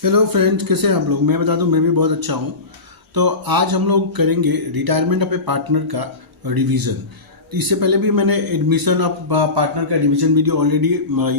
Hello friends, कैसे हैं आप लोग। मैं बता दूं, मैं भी बहुत अच्छा हूं। तो आज हम लोग करेंगे रिटायरमेंट ऑफ ए पार्टनर का रिवीजन। तो इससे पहले भी मैंने एडमिशन ऑफ पार्टनर का रिवीजन वीडियो ऑलरेडी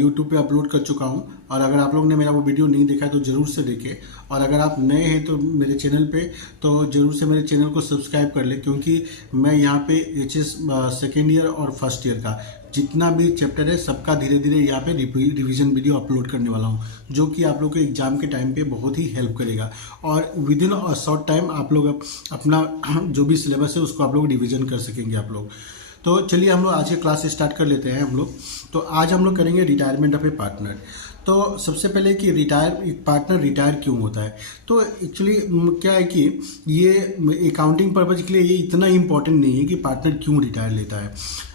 यूट्यूब पे अपलोड कर चुका हूं। और अगर आप लोग ने मेरा वो वीडियो नहीं देखा है तो ज़रूर से देखें। और अगर आप नए हैं तो मेरे चैनल पे तो ज़रूर से मेरे चैनल को सब्सक्राइब कर लें, क्योंकि मैं यहाँ पे एचएस सेकेंड ईयर और फर्स्ट ईयर का जितना भी चैप्टर है सबका धीरे धीरे यहाँ पे रिवीजन वीडियो अपलोड करने वाला हूँ, जो कि आप लोग को एग्जाम के टाइम पे बहुत ही हेल्प करेगा। और with in a short time आप लोग अपना जो भी सिलेबस है उसको आप लोग रिवीजन कर सकेंगे आप लोग। तो चलिए हम लोग आज के क्लास स्टार्ट कर लेते हैं हम लोग। तो आज हम लोग करेंगे रिटायरमेंट ऑफ ए पार्टनर। तो सबसे पहले कि एक पार्टनर रिटायर क्यों होता है। तो एक्चुअली क्या है कि ये अकाउंटिंग पर्पज के लिए ये इतना इंपॉर्टेंट नहीं है कि पार्टनर क्यों रिटायर लेता है।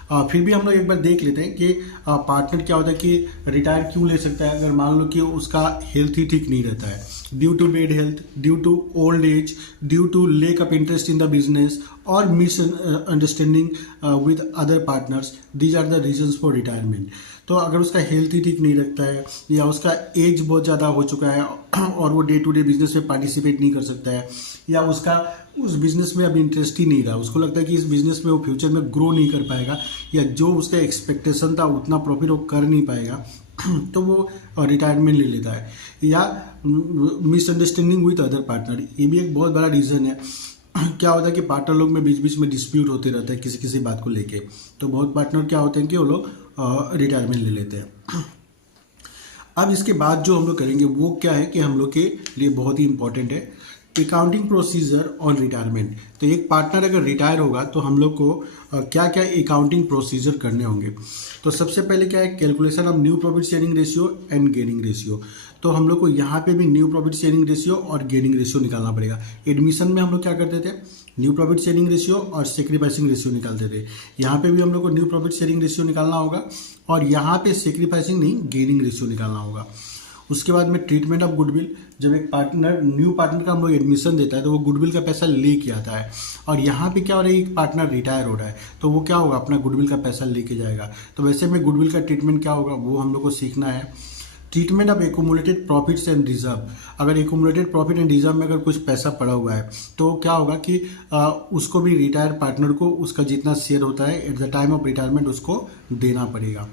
फिर भी हम लोग एक बार देख लेते हैं कि पार्टनर क्या होता है कि रिटायर क्यों ले सकता है। अगर मान लो कि उसका हेल्थ ही ठीक नहीं रहता है, due to bad health, due to old age, due to lack of interest in the business और misunderstanding with other partners, these are the reasons for retirement. तो अगर उसका हेल्थ ही ठीक नहीं रखता है या उसका एज बहुत ज़्यादा हो चुका है और वो डे टू डे बिजनेस में पार्टिसिपेट नहीं कर सकता है, या उसका उस बिज़नेस में अब इंटरेस्ट ही नहीं रहा, उसको लगता है कि इस बिज़नेस में वो फ्यूचर में ग्रो नहीं कर पाएगा, या जो उसका एक्सपेक्टेशन था उतना प्रॉफिट वो कर नहीं पाएगा, तो वो रिटायरमेंट ले लेता है। या मिसअंडरस्टैंडिंग विद अदर पार्टनर, ये भी एक बहुत बड़ा रीज़न है। क्या होता है कि पार्टनर लोग में बीच बीच में डिस्प्यूट होते रहता है किसी किसी बात को लेके। तो बहुत पार्टनर क्या होते हैं कि वो लोग रिटायरमेंट ले लेते हैं। अब इसके बाद जो हम लोग करेंगे वो क्या है कि हम लोग के लिए बहुत ही इंपॉर्टेंट है, अकाउंटिंग प्रोसीजर ऑन रिटायरमेंट। तो एक पार्टनर अगर रिटायर होगा तो हम लोग को क्या क्या अकाउंटिंग प्रोसीजर करने होंगे। तो सबसे पहले क्या है, calculation of new profit sharing ratio and gaining ratio. तो हम लोग को यहाँ पे भी न्यू प्रॉफिट शेयरिंग रेशियो और गेनिंग रेशियो निकालना पड़ेगा। एडमिशन में हम लोग क्या करते थे, न्यू प्रॉफिट शेयरिंग रेशियो और सेक्रीफाइसिंग रेशियो निकालते थे। यहाँ पे भी हम लोग को न्यू प्रॉफिट शेयरिंग रेशियो निकालना होगा और यहाँ पे सेक्रीफाइसिंग नहीं, गेनिंग रेशियो निकालना होगा। उसके बाद में ट्रीटमेंट ऑफ गुडविल, जब एक पार्टनर न्यू पार्टनर का हम लोग एडमिशन देता है तो वो गुडविल का पैसा लेके आता है। और यहाँ पे क्या हो रहा है, एक पार्टनर रिटायर हो रहा है तो वो क्या होगा, अपना गुडविल का पैसा लेके जाएगा। तो वैसे में गुडविल का ट्रीटमेंट क्या होगा वो हम लोग को सीखना है। Treatment of accumulated profits and reserve, अगर एक्यूमुलेटेड प्रॉफिट एंड रिजर्व में अगर कुछ पैसा पड़ा हुआ है तो क्या होगा कि उसको भी रिटायर पार्टनर को उसका जितना शेयर होता है eight the time of retirement उसको देना पड़ेगा।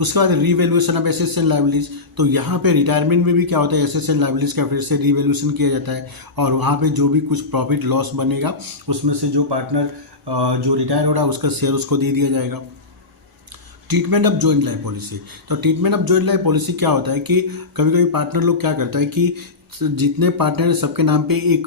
उसके बाद revaluation of assets and liabilities, तो यहाँ पे रिटायरमेंट में भी क्या होता है, एसेट्स एंड लायबिलिटीज का फिर से रीवैल्यूएशन किया जाता है और वहाँ पे जो भी कुछ प्रॉफिट लॉस बनेगा उसमें से जो पार्टनर जो रिटायर हो रहा है उसका शेयर उसको दे दिया जाएगा। Treatment of joint life policy, तो treatment of joint life policy क्या होता है कि कभी कभी पार्टनर लोग क्या करता है कि जितने पार्टनर हैं सबके नाम पे एक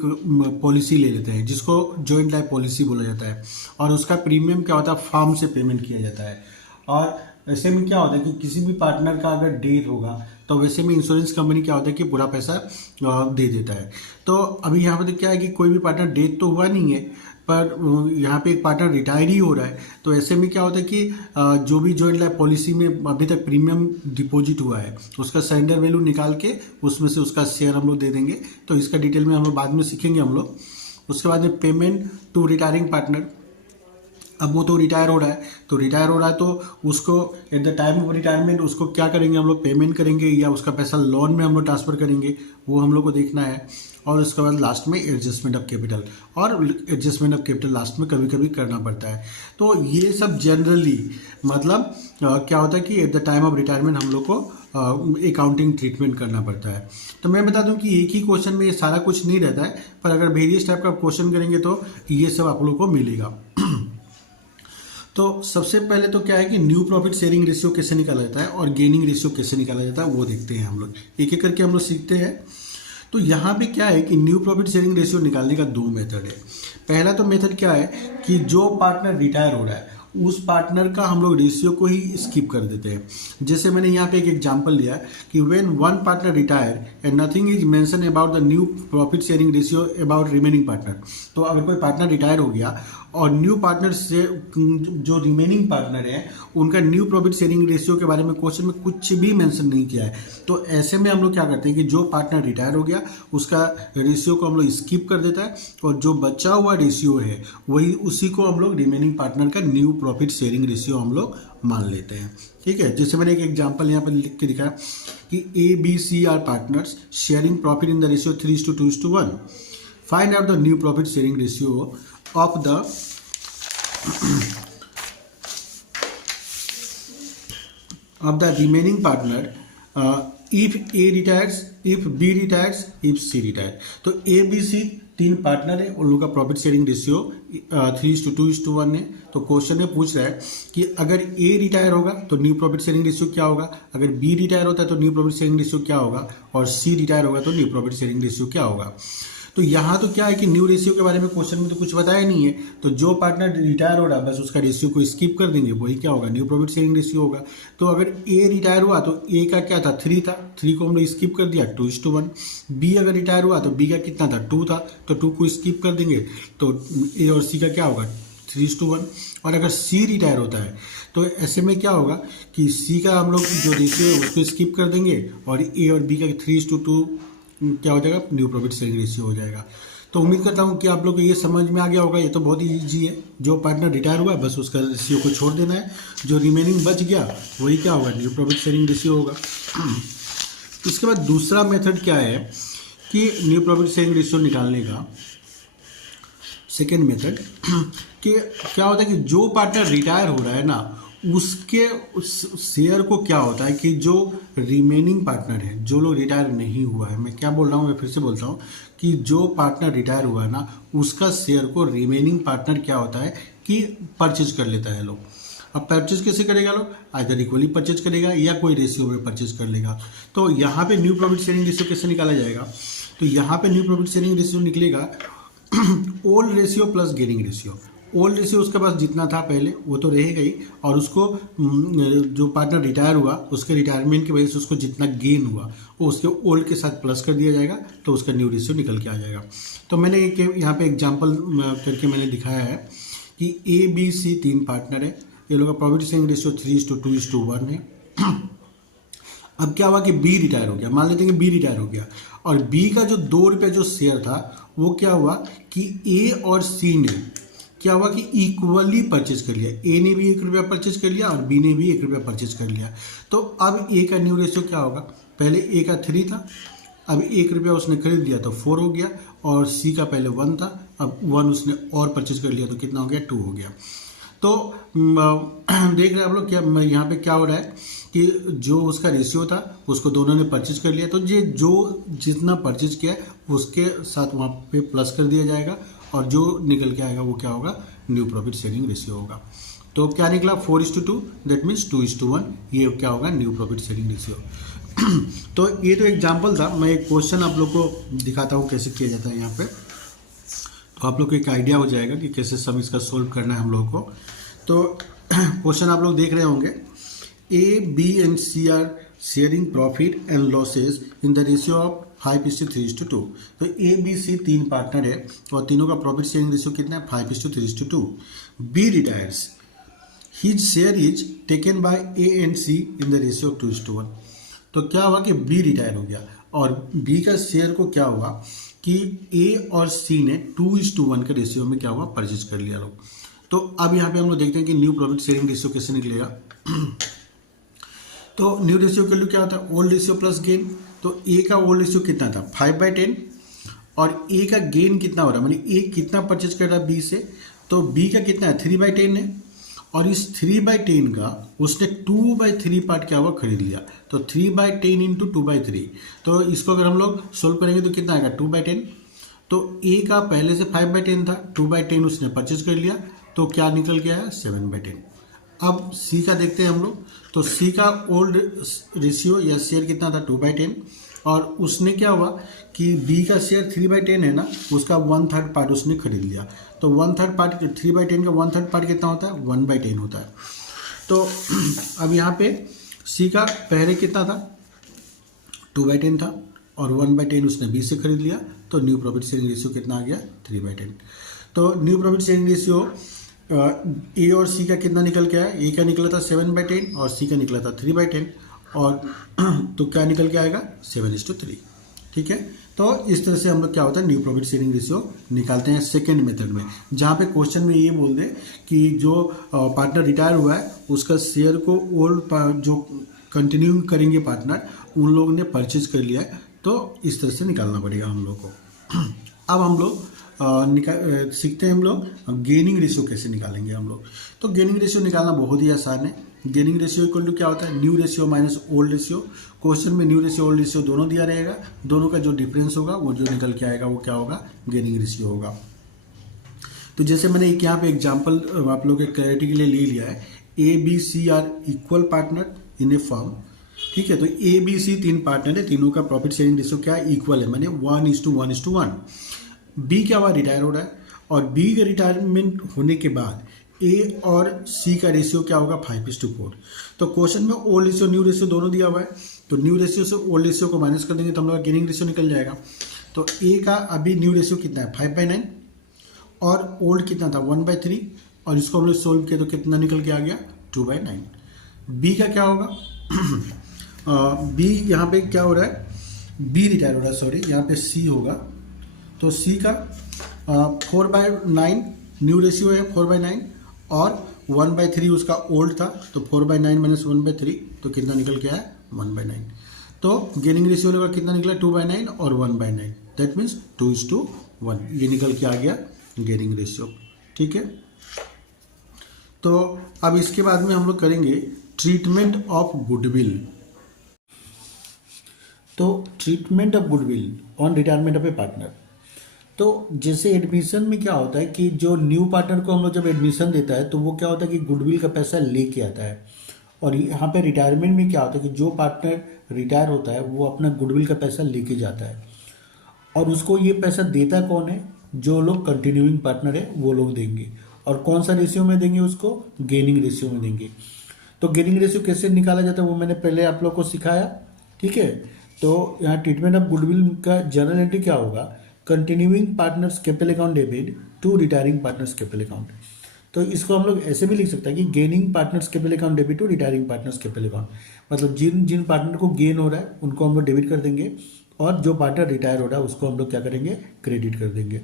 पॉलिसी ले लेते हैं जिसको जॉइंट लाइफ पॉलिसी बोला जाता है। और उसका प्रीमियम क्या होता है, फार्म से पेमेंट किया जाता है। और ऐसे में क्या होता है कि किसी भी पार्टनर का अगर डेथ होगा तो वैसे में इंश्योरेंस कंपनी क्या होता है कि पूरा पैसा दे देता है। तो अभी यहाँ पर क्या है कि कोई भी पार्टनर डेथ तो हुआ नहीं है पर यहाँ पे एक पार्टनर रिटायर ही हो रहा है। तो ऐसे में क्या होता है कि जो भी जॉइंट लाइफ पॉलिसी में अभी तक प्रीमियम डिपॉजिट हुआ है उसका सरेंडर वैल्यू निकाल के उसमें से उसका शेयर हम लोग दे देंगे। तो इसका डिटेल में हम लोग बाद में सीखेंगे हम लोग। उसके बाद में पेमेंट टू रिटायरिंग पार्टनर, अब वो तो रिटायर हो रहा है तो उसको eight the time of retirement उसको क्या करेंगे हम लोग, पेमेंट करेंगे या उसका पैसा लोन में हम लोग ट्रांसफ़र करेंगे, वो हम लोग को देखना है। और उसके बाद लास्ट में एडजस्टमेंट ऑफ कैपिटल, और एडजस्टमेंट ऑफ कैपिटल लास्ट में कभी कभी करना पड़ता है। तो ये सब जनरली मतलब क्या होता है कि at the time of retirement हम लोग को अकाउंटिंग ट्रीटमेंट करना पड़ता है। तो मैं बता दूं कि एक ही क्वेश्चन में ये सारा कुछ नहीं रहता है, पर अगर वेरियस टाइप का क्वेश्चन करेंगे तो ये सब आप लोग को मिलेगा। तो सबसे पहले तो क्या है कि न्यू प्रॉफिट शेयरिंग रेशियो कैसे निकाला जाता है और गेनिंग रेशियो कैसे निकाला जाता है वो देखते हैं हम लोग, एक एक करके हम लोग सीखते हैं। तो यहाँ पे क्या है कि न्यू प्रॉफिट शेयरिंग रेशियो निकालने का दो मेथड है। पहला तो मेथड क्या है कि जो पार्टनर रिटायर हो रहा है उस पार्टनर का हम लोग रेशियो को ही स्किप कर देते हैं। जैसे मैंने यहाँ पे एक एग्जांपल लिया कि when one partner retire and nothing is mention about the new profit sharing ratio about remaining partner. तो अगर कोई पार्टनर रिटायर हो गया और न्यू पार्टनर से जो रिमेनिंग पार्टनर है उनका न्यू प्रॉफिट शेयरिंग रेशियो के बारे में क्वेश्चन में कुछ भी मेंशन नहीं किया है, तो ऐसे में हम लोग क्या करते हैं कि जो पार्टनर रिटायर हो गया उसका रेशियो को हम लोग स्किप कर देता है और जो बचा हुआ रेशियो है वही उसी को हम लोग रिमेनिंग पार्टनर का न्यू प्रॉफिट शेयरिंग रेशियो हम लोग मान लेते हैं। ठीक है, जैसे मैंने एक एग्जांपल यहाँ पर लिख के दिखाया कि A B C are partners sharing profit in the ratio 3:2:1. Find out the new profit sharing ratio of the remaining partner if A retires, if B retires, if C retire. तो A B सी तीन partner है, उन लोगों का profit sharing ratio 3:2:1 है. तो question में पूछ रहा है कि अगर ए रिटायर होगा तो न्यू प्रॉफिट शेयरिंग रेशियो क्या होगा, अगर बी रिटायर होता है तो न्यू प्रॉफिट शेयरिंग रेशियो क्या होगा, और सी रिटायर होगा तो न्यू प्रॉफिट शेयरिंग रेशियो क्या होगा. तो यहाँ तो क्या है कि न्यू रेशियो के बारे में क्वेश्चन में तो कुछ बताया नहीं है, तो जो पार्टनर रिटायर हो रहा है बस उसका रेशियो को स्किप कर देंगे, वही क्या होगा, न्यू प्रॉफिट शेयरिंग रेशियो होगा. तो अगर ए रिटायर हुआ तो ए का क्या था, 3 था, 3 को हम लोग स्किप कर दिया, 2:1. बी अगर रिटायर हुआ तो बी का कितना था, 2 था, तो 2 को स्किप कर देंगे, तो ए और सी का क्या होगा, 3:1. और अगर सी रिटायर होता है तो ऐसे में क्या होगा कि सी का हम लोग जो रेशियो है उसको स्किप कर देंगे, और ए और बी का 3:2 क्या हो जाएगा, न्यू प्रॉफिट शेयरिंग रेशियो हो जाएगा. तो उम्मीद करता हूँ कि आप लोग को ये समझ में आ गया होगा. ये तो बहुत ही ईजी है, जो पार्टनर रिटायर हुआ बस उसका रेशियो को छोड़ देना है, जो रिमेनिंग बच गया वही क्या होगा, न्यू प्रॉफिट शेयरिंग रेशियो होगा. इसके बाद दूसरा मेथड क्या है कि न्यू प्रॉफिट शेयरिंग रेशियो निकालने का सेकेंड मेथड कि क्या होता है कि जो पार्टनर रिटायर हो रहा है ना उसके उस शेयर को क्या होता है कि जो रिमेनिंग पार्टनर है, जो लोग रिटायर नहीं हुआ है, मैं क्या बोल रहा हूँ, मैं फिर से बोलता हूँ कि जो पार्टनर रिटायर हुआ है ना उसका शेयर को रिमेनिंग पार्टनर क्या होता है कि परचेज कर लेता है लोग. अब परचेज कैसे करेगा लोग, आइदर इक्वली परचेज करेगा या कोई रेशियो में परचेज कर लेगा. तो यहाँ पे न्यू प्रॉफिट शेयरिंग रेशियो कैसे निकाला जाएगा, तो यहाँ पे न्यू प्रॉफिट शेयरिंग रेशियो निकलेगा old ratio plus gaining ratio. Old ratio उसके पास जितना था पहले वो तो रहेगा ही, और उसको जो पार्टनर रिटायर हुआ उसके रिटायरमेंट की वजह से उसको जितना गेन हुआ वो उसके ओल्ड के साथ प्लस कर दिया जाएगा, तो उसका न्यू रेशियो निकल के आ जाएगा. तो मैंने यहाँ पे एग्जांपल करके मैंने दिखाया है कि ए बी सी 3 पार्टनर है, ये लोग का प्रॉफिट शेयरिंग रेशियो 3:2:1 है. अब क्या हुआ कि बी रिटायर हो गया, मान लेते हैं कि बी रिटायर हो गया, और बी का जो 2 रुपये जो शेयर था वो क्या हुआ कि ए और सी ने क्या हुआ कि इक्वली परचेज कर लिया. ए ने भी 1 रुपया परचेज कर लिया और बी ने भी 1 रुपया परचेज कर लिया. तो अब ए का न्यू रेशियो क्या होगा, पहले ए का 3 था, अब 1 रुपया उसने खरीद लिया तो 4 हो गया, और सी का पहले 1 था, अब 1 उसने और परचेज कर लिया तो कितना हो गया, 2 हो गया. तो देख रहे हैं आप लोग क्या यहाँ पे क्या हो रहा है कि जो उसका रेशियो था उसको दोनों ने परचेज कर लिया, तो ये जो जितना परचेज किया उसके साथ वहाँ पे प्लस कर दिया जाएगा, और जो निकल के आएगा वो क्या होगा, न्यू प्रॉफिट शेयरिंग रेशियो होगा. तो क्या निकला 4:2, दैट मीन्स 2:1, ये क्या होगा, न्यू प्रॉफिट शेयरिंग रेशियो. तो ये तो एग्जाम्पल था, मैं एक क्वेश्चन आप लोग को दिखाता हूँ कैसे किया जाता है यहाँ पे, तो आप लोग को एक आइडिया हो जाएगा कि कैसे सब इसका सोल्व करना है हम लोग को. तो क्वेश्चन आप लोग देख रहे होंगे, A B and C are sharing profit and losses in the ratio of 5:3:2. तो ए बी सी 3 पार्टनर है और तीनों का प्रॉफिट शेयरिंग रेशियो कितना है, 5:3:2. B retires, his share is taken by A and C in the ratio of 2:1. तो क्या हुआ कि बी रिटायर हो गया, और बी का शेयर को क्या हुआ कि ए और सी ने 2:1 के रेशियो में क्या हुआ, परचेज कर लिया लोग. तो अब यहाँ पे हम लोग देखते हैं कि न्यू प्रॉफिट शेयरिंग रेशियो कैसे निकलेगा. तो न्यू रेशियो के लिए क्या होता है, ओल्ड रेशियो प्लस गेन. तो ए का ओल्ड रेशियो कितना था, 5/10, और ए का गेन कितना हो रहा है, मतलब ए कितना परचेज कर रहा है बी से, तो बी का कितना है, 3/10 है, और इस 3/10 का उसने 2/3 पार्ट क्या हुआ, खरीद लिया. तो 3/10 इंटू 2/3, तो इसको अगर हम लोग सोल्व करेंगे तो कितना आएगा, 2/10. तो ए का पहले से 5/10 था, 2/10 उसने परचेज कर लिया, तो क्या निकल के आया, 7/10. अब सी का देखते हैं हम लोग, तो सी का ओल्ड रेशियो या शेयर कितना था, 2/10, और उसने क्या हुआ कि बी का शेयर 3/10 है ना, उसका 1/3 पार्ट उसने खरीद लिया. तो 1/3 पार्ट, 3/10 का 1/3 पार्ट कितना होता है, 1/10 होता है. तो अब यहाँ पे सी का पहले कितना था, 2/10 था, और 1/10 उसने बी से खरीद लिया, तो न्यू प्रॉफिट शेयरिंग रेशियो कितना आ गया, 3/10. तो new profit sharing ratio A और सी का कितना निकल के आया, ए का निकला था 7/10 और सी का निकला था 3/10, और तो क्या निकल के आएगा, 7:3. ठीक है। तो इस तरह से हम लोग क्या होता है न्यू प्रॉफिट शेयरिंग रेशियो निकालते हैं सेकेंड मेथड में, जहाँ पे क्वेश्चन में ये बोल दे कि जो पार्टनर रिटायर हुआ है उसका शेयर को ओल्ड जो कंटिन्यू करेंगे पार्टनर उन लोगों ने परचेज कर लिया है, तो इस तरह से निकालना पड़ेगा हम लोग को। अब हम लोग सीखते हैं हम लोग गेनिंग रेशियो कैसे निकालेंगे हम लोग। तो गेनिंग रेशियो निकालना बहुत ही आसान है। गेनिंग रेशियो इक्वल टू क्या होता है new ratio minus old ratio. Question में न्यू रेशियो ओल्ड रेशियो दोनों दिया रहेगा, दोनों का जो डिफरेंस होगा वो जो निकल के आएगा वो क्या होगा गेनिंग रेशियो होगा। तो जैसे मैंने एक यहाँ पे एग्जाम्पल आप लोगों के क्लैरिटी के लिए ले लिया है, A B C are equal partner in a firm. ठीक है, तो ए बी सी तीन पार्टनर है, तीनों का प्रॉफिट शेयरिंग रेशियो क्या है इक्वल है, मैंने 1:1:1। बी क्या हुआ रिटायर हो रहा है, और बी का रिटायरमेंट होने के बाद ए और सी का रेशियो क्या होगा 5:4। तो क्वेश्चन में ओल्ड रेशियो न्यू रेशियो दोनों दिया हुआ है, तो न्यू रेशियो से ओल्ड रेशियो को माइनस कर देंगे तो हम लोग का गेनिंग रेशियो निकल जाएगा। तो ए का अभी न्यू रेशियो कितना है 5/9 और ओल्ड कितना था 1/3, और इसको हम लोग सोल्व किया तो कितना निकल के आ गया 2/9। बी का क्या होगा बी यहाँ पे क्या हो रहा है बी रिटायर हो रहा है, सॉरी यहाँ पे सी होगा। तो सी का 4/9 न्यू रेशियो है 4/9 और 1/3 उसका ओल्ड था, तो 4/9 माइनस 1/3 तो कितना निकल के आया 1/9। तो गेनिंग रेशियो का कितना निकला 2/9 और 1/9, दैट मीन्स 2:1 ये निकल के आ गया गेनिंग रेशियो। ठीक है, तो अब इसके बाद में हम लोग करेंगे ट्रीटमेंट ऑफ गुडविल। तो treatment of goodwill on retirement of A partner. तो जैसे एडमिशन में क्या होता है कि जो न्यू पार्टनर को हम लोग जब एडमिशन देता है तो वो क्या होता है कि गुडविल का पैसा लेके आता है, और यहाँ पे रिटायरमेंट में क्या होता है कि जो पार्टनर रिटायर होता है वो अपना गुडविल का पैसा लेके जाता है, और उसको ये पैसा देता कौन है जो लोग कंटिन्यूइंग पार्टनर है वो लोग देंगे। और कौन सा रेशियो में देंगे उसको गेनिंग रेशियो में देंगे। तो गेनिंग रेशियो कैसे निकाला जाता है वो मैंने पहले आप लोग को सिखाया। ठीक है, तो यहाँ ट्रीटमेंट ऑफ गुडविल का जनरल एंट्री क्या होगा continuing partners capital account debit to retiring partners capital account. तो इसको हम लोग ऐसे भी लिख सकते हैं कि gaining partners capital account debit to retiring partners capital account, मतलब जिन जिन पार्टनर को गेन हो रहा है उनको हम लोग डेबिट कर देंगे, और जो पार्टनर रिटायर हो रहा है उसको हम लोग क्या करेंगे क्रेडिट कर देंगे।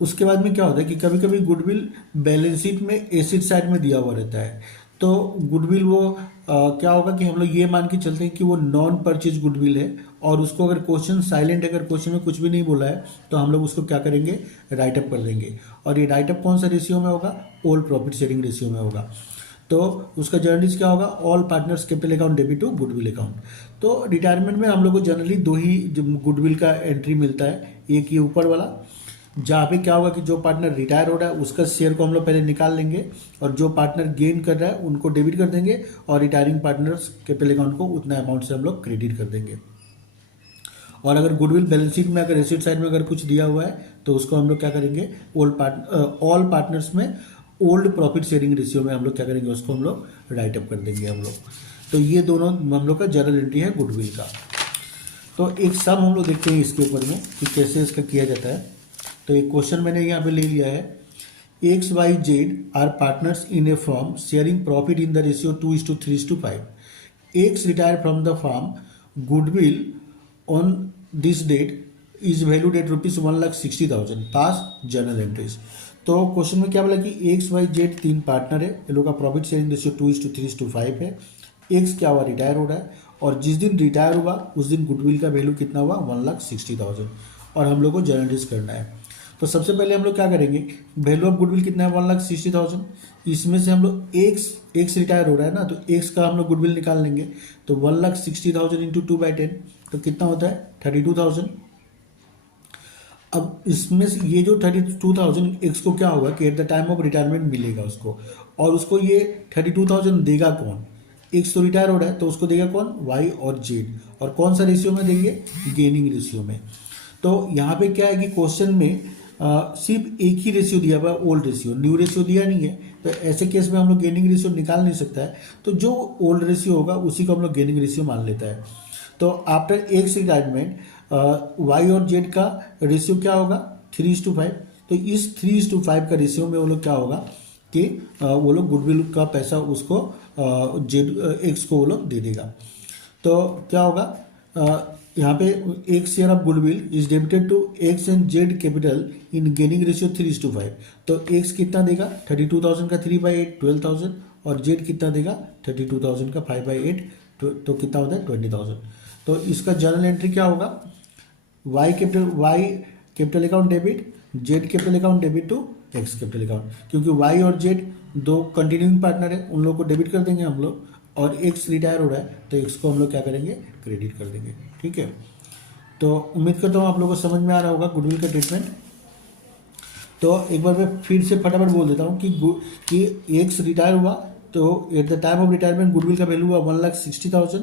उसके बाद में क्या होता है कि कभी कभी गुडविल बैलेंस शीट में एसेट साइड में दिया हुआ रहता है, तो गुडविल वो क्या होगा कि हम लोग ये मान के चलते हैं कि वो नॉन परचेज गुडविल है, और उसको अगर क्वेश्चन साइलेंट अगर क्वेश्चन में कुछ भी नहीं बोला है तो हम लोग उसको क्या करेंगे राइटअप कर देंगे। और ये राइटअप कौन सा रेशियो में होगा ओल्ड प्रॉफिट शेयरिंग रेशियो में होगा। तो उसका जर्नलिस्ट क्या होगा all partners capital account debit to goodwill account. तो रिटायरमेंट में हम लोग को जनरली दो ही गुडविल का एंट्री मिलता है, एक ये ऊपर वाला जहाँ पे क्या होगा कि जो पार्टनर रिटायर हो रहा है उसका शेयर को हम लोग पहले निकाल लेंगे, और जो पार्टनर गेन कर रहा है उनको डेबिट कर देंगे, और रिटायरिंग पार्टनर्स कैपिटल अकाउंट को उतना अमाउंट से हम लोग क्रेडिट कर देंगे। और अगर गुडविल बैलेंस शीट में अगर एसेट साइड में अगर कुछ दिया हुआ है तो उसको हम लोग क्या करेंगे ऑल पार्टनर्स में ओल्ड प्रॉफिट शेयरिंग रेशियो में हम लोग क्या करेंगे उसको हम लोग राइटअप कर देंगे हम लोग। तो ये दोनों हम लोग का जनरल एंट्री है गुडविल का। तो एक सम हम लोग देखते हैं इसके ऊपर में कि कैसे इसका किया जाता है। तो एक क्वेश्चन मैंने यहाँ पे ले लिया है, X Y Z are partners in a firm sharing profit in the ratio 2:3:5। X retire from the firm, goodwill on this date is valued at ₹1,60,000, pass journal entries. तो क्वेश्चन में क्या बोला कि एक्स वाई जेड तीन partner है, इन लोग का प्रॉफिट शेयरिंग रेशियो 2:3:5 है। एक्स क्या हुआ रिटायर हो रहा है, और जिस दिन रिटायर हुआ उस दिन गुडविल का वैल्यू कितना हुआ 1,60,000, और हम लोग को जर्नल एंट्रीज करना है। तो सबसे पहले हम लोग क्या करेंगे वैल्यू ऑफ गुडविल कितना है 1,60,000, इसमें से हम लोग एक्स रिटायर हो रहा है ना, तो एक्स का हम लोग गुडविल निकाल लेंगे। तो 1,60,000 इंटू 2/10 तो कितना होता है 32,000। अब इसमें से ये जो 32,000 एक्स को क्या होगा कि at the time of retirement मिलेगा उसको, और उसको ये 32,000 देगा कौन, एक्स तो रिटायर हो रहा है तो उसको देगा कौन वाई और जेड, और कौन सा रेशियो में देंगे गेनिंग रेशियो में। तो यहाँ पे क्या है कि क्वेश्चन में सिर्फ एक ही रेशियो दिया हुआ है ओल्ड रेशियो, न्यू रेशियो दिया नहीं है, तो ऐसे केस में हम लोग गेनिंग रेशियो निकाल नहीं सकता है, तो जो ओल्ड रेशियो होगा उसी को हम लोग गेनिंग रेशियो मान लेता है। तो आफ्टर एक्स रिटायरमेंट वाई और जेड का रेशियो क्या होगा 3:5। तो इस 3:5 का रेशियो में वो लोग क्या होगा कि वो लोग गुडविल का पैसा उसको जेड एक्स को वो लोग दे देगा। तो क्या होगा यहाँ पे एक share of goodwill is debited to X and Z capital in gaining ratio 3:5। तो एक्स कितना देगा 32,000 का 3/8 12,000 और जेड कितना देगा 32,000 का 5/8 तो कितना होता है 20,000। तो इसका जर्नल एंट्री क्या होगा Y capital account debit Z capital account debit to X capital account, क्योंकि वाई और जेड दो कंटिन्यूइंग पार्टनर है उन लोग को डेबिट कर देंगे हम लोग और एक्स रिटायर हो रहा है तो एक्स को हम लोग क्या करेंगे क्रेडिट कर देंगे। ठीक है, तो उम्मीद करता हूँ आप लोगों को समझ में आ रहा होगा गुडविल का ट्रीटमेंट। तो एक बार मैं फिर से फटाफट बोल देता हूँ कि एक्स रिटायर हुआ तो at the time of retirement goodwill का वैल्यू हुआ 1,60,000।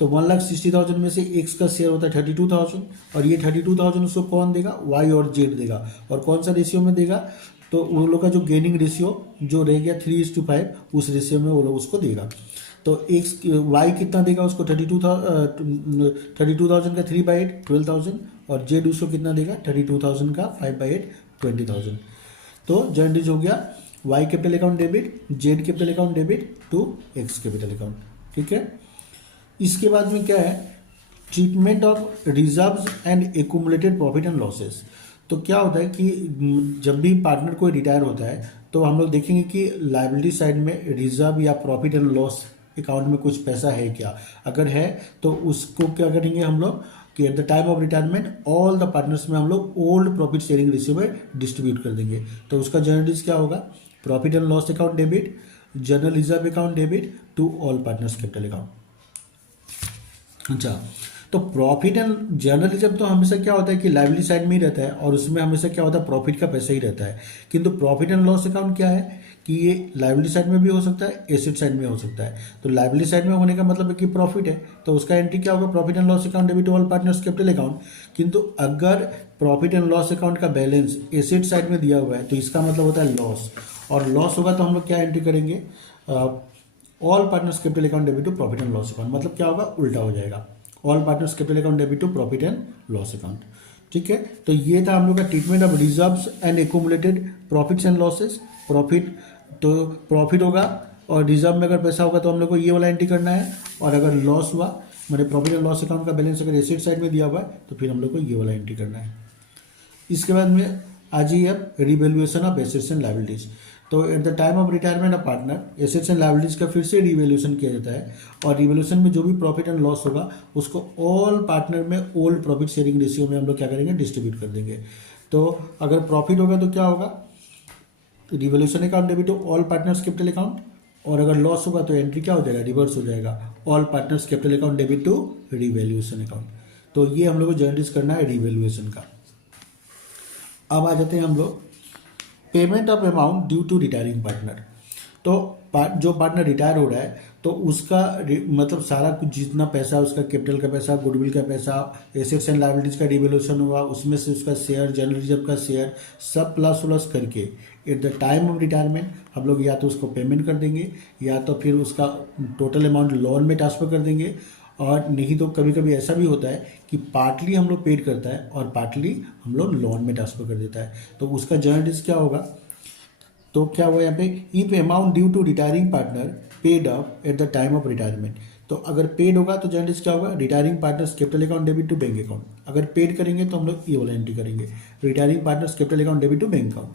तो 1,60,000 में से एक्स का शेयर होता है 32,000 और ये 32,000 उसको कौन देगा वाई और जेड देगा। और कौन सा रेशियो में देगा तो उन लोग का जो गेनिंग रेशियो जो रह गया 3:5 उस रेशियो में वो लोग उसको देगा। तो एक्स वाई कितना देगा उसको 32,000 का 3/8 12,000 और जेड उसको कितना देगा 32,000 का 5/8 20,000। तो जनरल हो गया Y capital account debit Z capital account debit to X capital account. ठीक है, इसके बाद में क्या है treatment of reserves and accumulated profit and losses. तो क्या होता है कि जब भी पार्टनर कोई रिटायर होता है तो हम लोग देखेंगे कि लायबिलिटी साइड में रिजर्व या प्रॉफिट एंड लॉस अकाउंट में कुछ पैसा है क्या, अगर है तो उसको क्या करेंगे हम लोग कि at the time of retirement all the partners में हम लोग ओल्ड प्रॉफिट शेयरिंग रेशियो में डिस्ट्रीब्यूट कर देंगे। तो उसका जनरल क्या होगा profit and loss account debit general reserve account debit to all partners capital account. अच्छा, तो प्रॉफिट एंड जर्नलिज्म तो हमेशा क्या होता है कि लाइबिलिटी साइड में ही रहता है और उसमें हमेशा क्या होता है प्रॉफिट का पैसा ही रहता है। किंतु प्रॉफिट एंड लॉस अकाउंट क्या है कि ये लाइबिलिटी साइड में भी हो सकता है एसेट साइड में हो सकता है। तो लाइबिलिटी साइड में होने का मतलब है कि प्रॉफिट है तो उसका एंट्री क्या होगा profit and loss account debit all partners capital account. किंतु अगर प्रॉफिट एंड लॉस अकाउंट का बैलेंस एसेट साइड में दिया हुआ है तो इसका मतलब होता है लॉस, और लॉस होगा तो हम लोग क्या एंट्री करेंगे all partners capital account debit to profit and loss account. मतलब क्या होगा उल्टा हो जाएगा all partners capital account debit to profit and loss account. ठीक है, तो ये था हम लोग का treatment of reserves and accumulated profits and losses. Profit तो प्रॉफिट होगा और रिजर्व में अगर पैसा होगा तो हम लोग को ये वाला एंट्री करना है, और अगर लॉस हुआ मैंने प्रॉफिट एंड लॉस अकाउंट का बैलेंस अगर एसेट साइड में दिया हुआ है तो फिर हम लोग को ये वाला एंट्री करना है। इसके बाद में आ जाइए अब revaluation of assets and liabilities. तो at the time of retirement of partner assets and liabilities का फिर से रिवैल्यूएशन किया जाता है, और रिवैल्यूएशन में जो भी प्रॉफिट एंड लॉस होगा उसको ऑल पार्टनर में ओल्ड प्रॉफिट शेयरिंग रेशियो में हम लोग क्या करेंगे डिस्ट्रीब्यूट कर देंगे। तो अगर प्रॉफिट होगा तो क्या होगा revaluation account debit to all partners capital account, और अगर लॉस होगा तो एंट्री क्या हो जाएगा रिवर्स हो जाएगा all partners capital account debit to revaluation account. तो ये हम लोग को जर्नलिस करना है रिवैल्यूएशन का। अब आ जाते हैं हम लोग payment of amount due to retiring partner. तो जो पार्टनर रिटायर हो रहा है तो उसका मतलब सारा कुछ जितना पैसा उसका कैपिटल का पैसा गुडविल का पैसा एसेट्स एंड लायबिलिटीज का रिवैल्यूएशन हुआ उसमें से उसका शेयर जनरल रिजर्व का शेयर सब प्लस व्लस करके eight the time of retirement हम लोग या तो उसको पेमेंट कर देंगे या तो फिर उसका टोटल अमाउंट लोन में ट्रांसफर कर देंगे, और नहीं तो कभी कभी ऐसा भी होता है कि पार्टली हम लोग पेड करता है और पार्टली हम लोग लोन में ट्रांसफर कर देता है। तो उसका जनरल क्या होगा तो क्या हुआ यहाँ पे if amount due to retiring partner paid off at the time of retirement. तो अगर पेड होगा तो जनरल क्या होगा retiring partners capital account debit to bank account. अगर पेड करेंगे तो हम लोग ये वाला एंट्री करेंगे retiring partners capital account debit to bank account.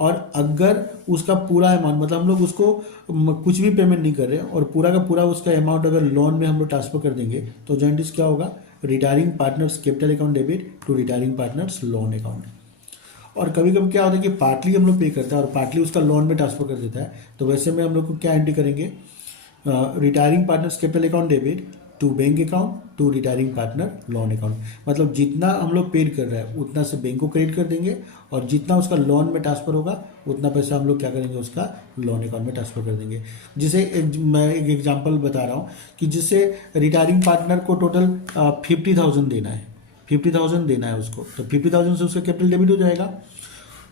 और अगर उसका पूरा अमाउंट मतलब हम लोग उसको कुछ भी पेमेंट नहीं कर रहे और पूरा का पूरा उसका अमाउंट अगर लोन में हम लोग ट्रांसफर कर देंगे तो जनरल क्या होगा retiring partners capital account debit to retiring partners loan account. और कभी कभी क्या होता है कि पार्टली हम लोग पे करता है और पार्टली उसका लोन में ट्रांसफर कर देता है। तो वैसे में हम लोग को क्या एंट्री करेंगे retiring partners capital account debit to bank account to retiring partner loan account. मतलब जितना हम लोग पेड कर रहे हैं उतना से बैंक को क्रेडिट कर देंगे और जितना उसका लोन में ट्रांसफर होगा उतना पैसा हम लोग क्या करेंगे उसका लोन अकाउंट में ट्रांसफर कर देंगे। जिसे मैं एक एग्जांपल बता रहा हूँ कि जिससे रिटायरिंग पार्टनर को टोटल 50,000 देना है 50,000 देना है उसको, तो 50,000 से उसका कैपिटल डेबिट हो जाएगा।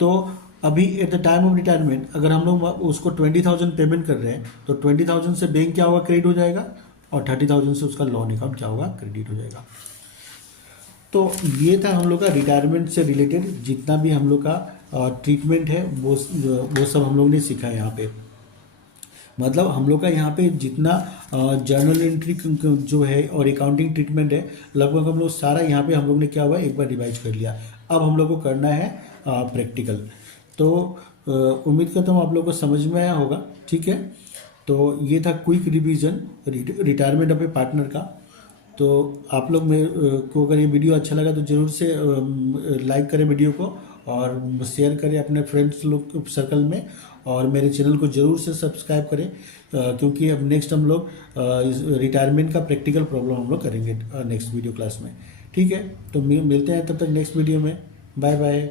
तो अभी eight the time of retirement अगर हम लोग उसको 20,000 पेमेंट कर रहे हैं तो 20,000 से बैंक क्या होगा क्रेडिट हो जाएगा और 30,000 से उसका लोन अकाउंट क्या होगा क्रेडिट हो जाएगा। तो ये था हम लोग का रिटायरमेंट से रिलेटेड जितना भी हम लोग का ट्रीटमेंट है वो सब हम लोग ने सीखा है यहाँ पे। मतलब हम लोग का यहाँ पे जितना जर्नल एंट्री जो है और अकाउंटिंग ट्रीटमेंट है, लगभग हम लोग सारा यहाँ पे हम लोग ने क्या हुआ एक बार रिवाइज कर लिया। अब हम लोग को करना है प्रैक्टिकल। तो उम्मीद करता हूँ आप लोगों को समझ में आया होगा। ठीक है, तो ये था quick revision retirement of A partner का। तो आप लोग मेरे को अगर ये वीडियो अच्छा लगा तो ज़रूर से लाइक करें वीडियो को, और शेयर करें अपने फ्रेंड्स लोग सर्कल में, और मेरे चैनल को ज़रूर से सब्सक्राइब करें, क्योंकि अब नेक्स्ट हम लोग रिटायरमेंट का प्रैक्टिकल प्रॉब्लम हम लोग करेंगे नेक्स्ट वीडियो क्लास में। ठीक है, तो मिलते हैं तब तक नेक्स्ट वीडियो में। Bye bye.